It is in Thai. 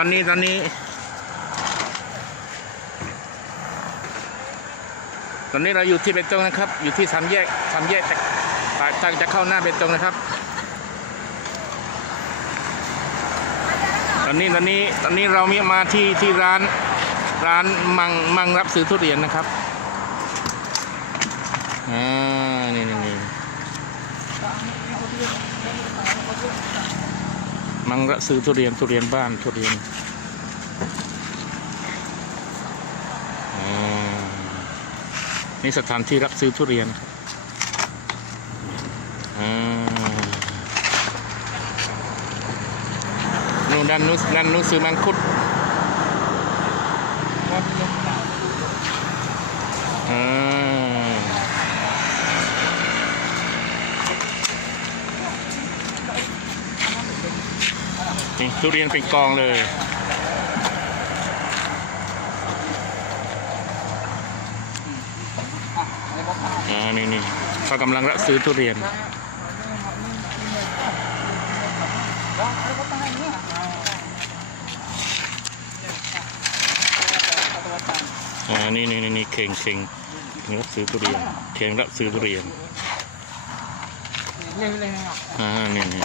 อนนี้ตอนนี้ ตอนนี้เราอยู่ที่เบตงนะครับ อยู่ที่สามแยกสามแยกจากปากทางจะเข้าหน้าเบตงนะครับ ตอนนี้ตอนนี้ตอนนี้เรามีมาที่ที่ร้านร้านมังมังรับซื้อทุเรียนนะครับอ่านี่นี่นี่ มังระซื้อทุเรียนทุเรียนบ้านทุเรียนนี่สถานที่รับซื้อทุเรียนครับอ่านู่นด้านนู้นด้านนู้นซื้อมังคุด ทุเรียนเป็นกองเลยอ่านี่นี่เขากำลังรับซื้อทุเรียนอ่านี่นี่นี่นี่เข่งเข่งเข่งรับซื้อทุเรียนเข่งรับซื้อทุเรียนอ่านี่นี่